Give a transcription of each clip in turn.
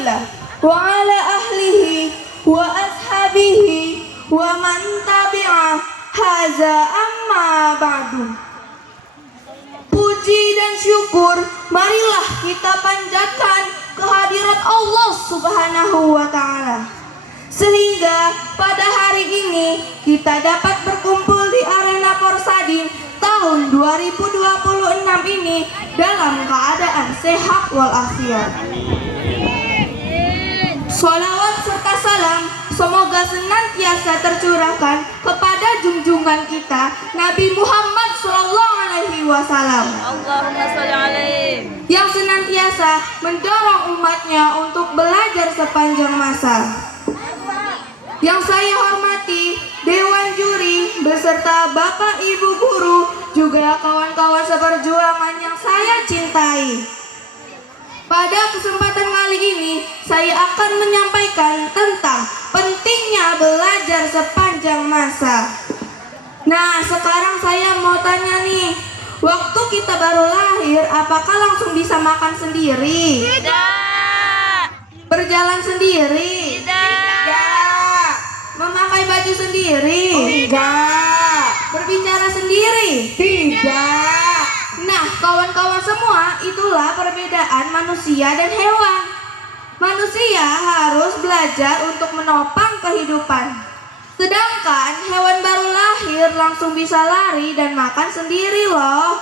Rasulillah wa ala ahlihi wa ashabihi wa man tabi'ah haza amma ba'du. Puji dan syukur marilah kita panjatkan kehadirat Allah Subhanahu wa ta'ala, sehingga pada hari ini kita dapat berkumpul di arena Porsadin tahun 2026 ini dalam keadaan sehat walafiat. Sholawat serta salam semoga senantiasa tercurahkan kepada junjungan kita Nabi Muhammad SAW Allahumma sholli alaihi, yang senantiasa mendorong umatnya untuk belajar sepanjang masa. Yang saya hormati Dewan Juri beserta Bapak Ibu Guru, juga kawan-kawan seperjuangan yang saya cintai. Pada kesempatan kali ini saya akan menyampaikan tentang pentingnya belajar sepanjang masa. Nah, sekarang saya mau tanya nih, waktu kita baru lahir apakah langsung bisa makan sendiri? tidak, Berjalan sendiri? tidak, Memakai baju sendiri? Enggak. Berbicara sendiri? Tidak. Nah, kawan-kawan semua, itulah perbedaan manusia dan hewan. Manusia harus belajar untuk menopang kehidupan, sedangkan hewan baru lahir langsung bisa lari dan makan sendiri loh.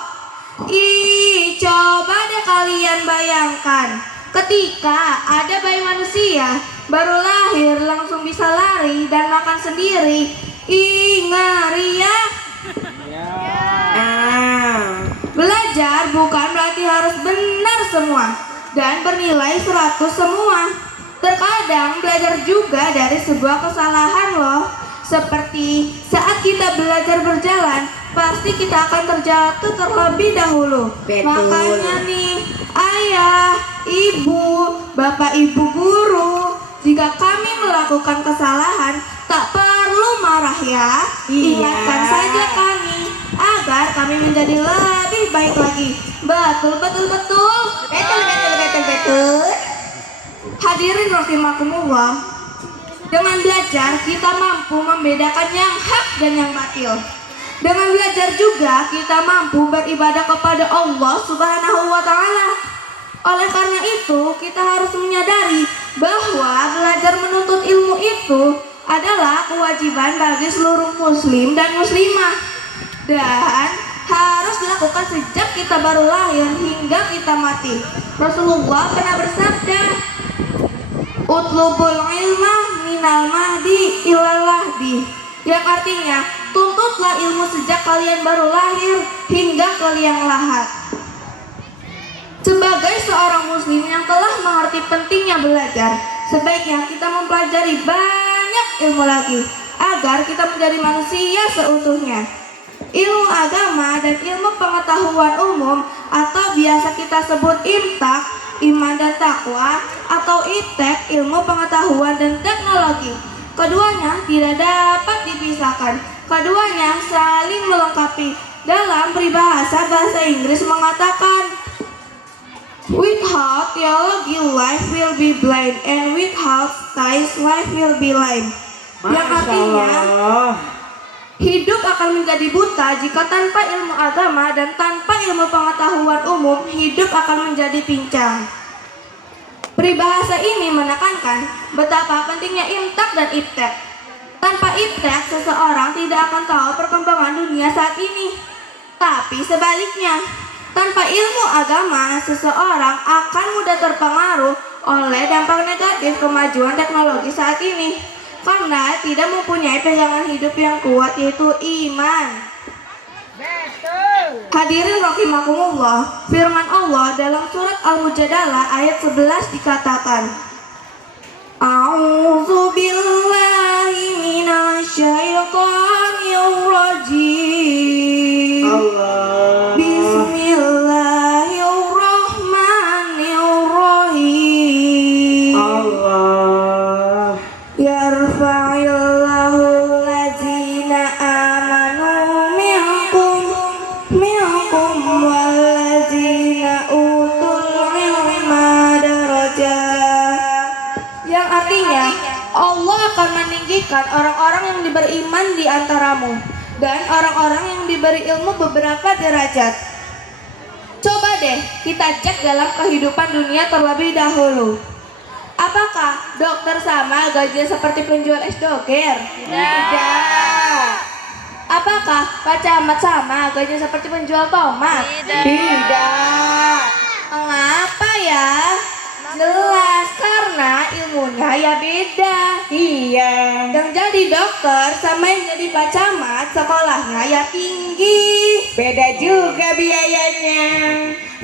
Ih, coba deh kalian bayangkan, ketika ada bayi manusia baru lahir langsung bisa lari dan makan sendiri. Ih, ngeri ya. Belajar bukan berarti harus benar semua dan bernilai 100 semua. Terkadang belajar juga dari sebuah kesalahan loh. Seperti saat kita belajar berjalan, pasti kita akan terjatuh terlebih dahulu. Betul. Makanya nih, ayah, ibu, bapak ibu guru, jika kami melakukan kesalahan, tak perlu marah ya. Iya. Ingatkan saja kami agar kami menjadi lebih baik lagi. Betul. Betul. Hadirin rahimakumullah, dengan belajar kita mampu membedakan yang hak dan yang batil. Dengan belajar juga kita mampu beribadah kepada Allah Subhanahu wa ta'ala. Oleh karena itu kita harus menyadari bahwa belajar menuntut ilmu itu adalah kewajiban bagi seluruh muslim dan muslimah, dan harus dilakukan sejak kita baru lahir hingga kita mati. Rasulullah pernah bersabda, utlubul ilma minal mahdi ilal lahdi, yang artinya tuntutlah ilmu sejak kalian baru lahir hingga ke liang lahat. Sebagai seorang muslim yang telah mengerti pentingnya belajar, sebaiknya kita mempelajari banyak ilmu lagi agar kita menjadi manusia seutuhnya. Ilmu agama dan ilmu pengetahuan umum atau biasa kita sebut imtak, iman dan takwa, atau iptek, ilmu pengetahuan dan teknologi. Keduanya tidak dapat dipisahkan. Keduanya saling melengkapi. Dalam peribahasa bahasa Inggris mengatakan, without theology life will be blind, and without science life will be lame. Yang artinya hidup akan menjadi buta jika tanpa ilmu agama, dan tanpa ilmu pengetahuan umum hidup akan menjadi pincang. Peribahasa ini menekankan betapa pentingnya imtak dan iptek. Tanpa iptek, seseorang tidak akan tahu perkembangan dunia saat ini. Tapi sebaliknya, tanpa ilmu agama, seseorang akan mudah terpengaruh oleh dampak negatif kemajuan teknologi saat ini, karena tidak mempunyai pegangan hidup yang kuat, yaitu iman. Hadirin rahimakumullah, firman Allah dalam surat Al-Mujadalah ayat 11 dikatakan, A'udzu billahi minasyaitonir rajim. Bismillahirrahmanirrahim. Yarfa'illahu allazina amanu minkum wallazina utul ilma darajat. Yang artinya Allah akan meninggikan orang-orang yang beriman di antaramu dan orang-orang yang diberi ilmu beberapa derajat. Coba deh kita cek dalam kehidupan dunia terlebih dahulu. Apakah dokter sama gajinya seperti penjual es doger? Tidak. Apakah Pak Camat sama gajinya seperti penjual tomat? Tidak. Mengapa ya? Jelas karena ilmunya ya beda. Iya. Yang jadi dokter sama yang jadi Pak Camat sekolahnya ya tinggi. Beda juga biayanya.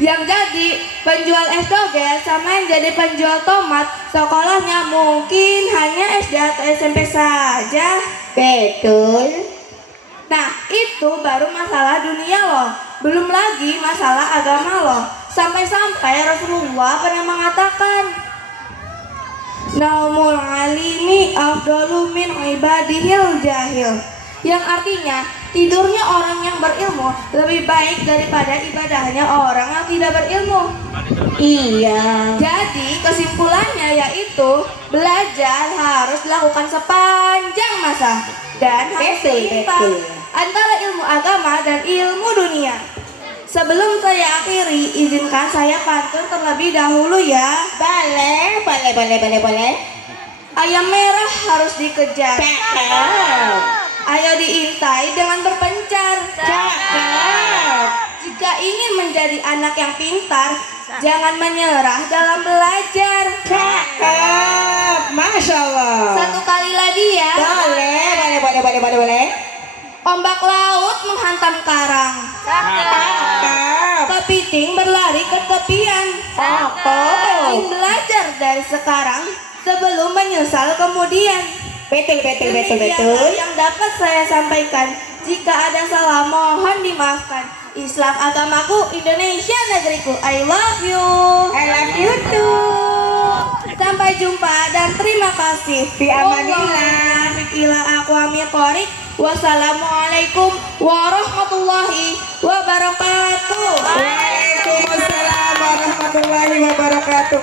Yang jadi penjual es doger sama yang jadi penjual tomat sekolahnya mungkin hanya SD atau SMP saja. Betul. Nah itu baru masalah dunia loh. Belum lagi masalah agama loh. Sampai-sampai Rasulullah pernah mengatakan, Naumul alimi afdalu min ibadihil jahil. Yang artinya tidurnya orang yang berilmu lebih baik daripada ibadahnya orang yang tidak berilmu. Iya. Jadi kesimpulannya yaitu belajar harus dilakukan sepanjang masa dan harus seimbang antara ilmu agama dan ilmu dunia. Sebelum saya akhiri, izinkan saya pantun terlebih dahulu ya. Boleh. Ayam merah harus dikejar, Cakep. ayo diintai dengan berpencar. Cakep. Jika ingin menjadi anak yang pintar, jangan menyerah dalam belajar. Cakep. Masya Allah. Satu kali lagi ya. Boleh. Ombak laut menghantam karang, Cakep. kepiting berlari ke tepian. Rajin belajar dari sekarang sebelum menyesal kemudian. Betul. Demikianlah yang dapat saya sampaikan. Jika ada salah mohon dimaafkan. Islam agamaku, Indonesia negeriku. I love you. I love you too. Sampai jumpa dan terima kasih. Fi amanillah. Wassalamualaikum warahmatullahi wabarakatuh. Waalaikumsalam warahmatullahi wabarakatuh.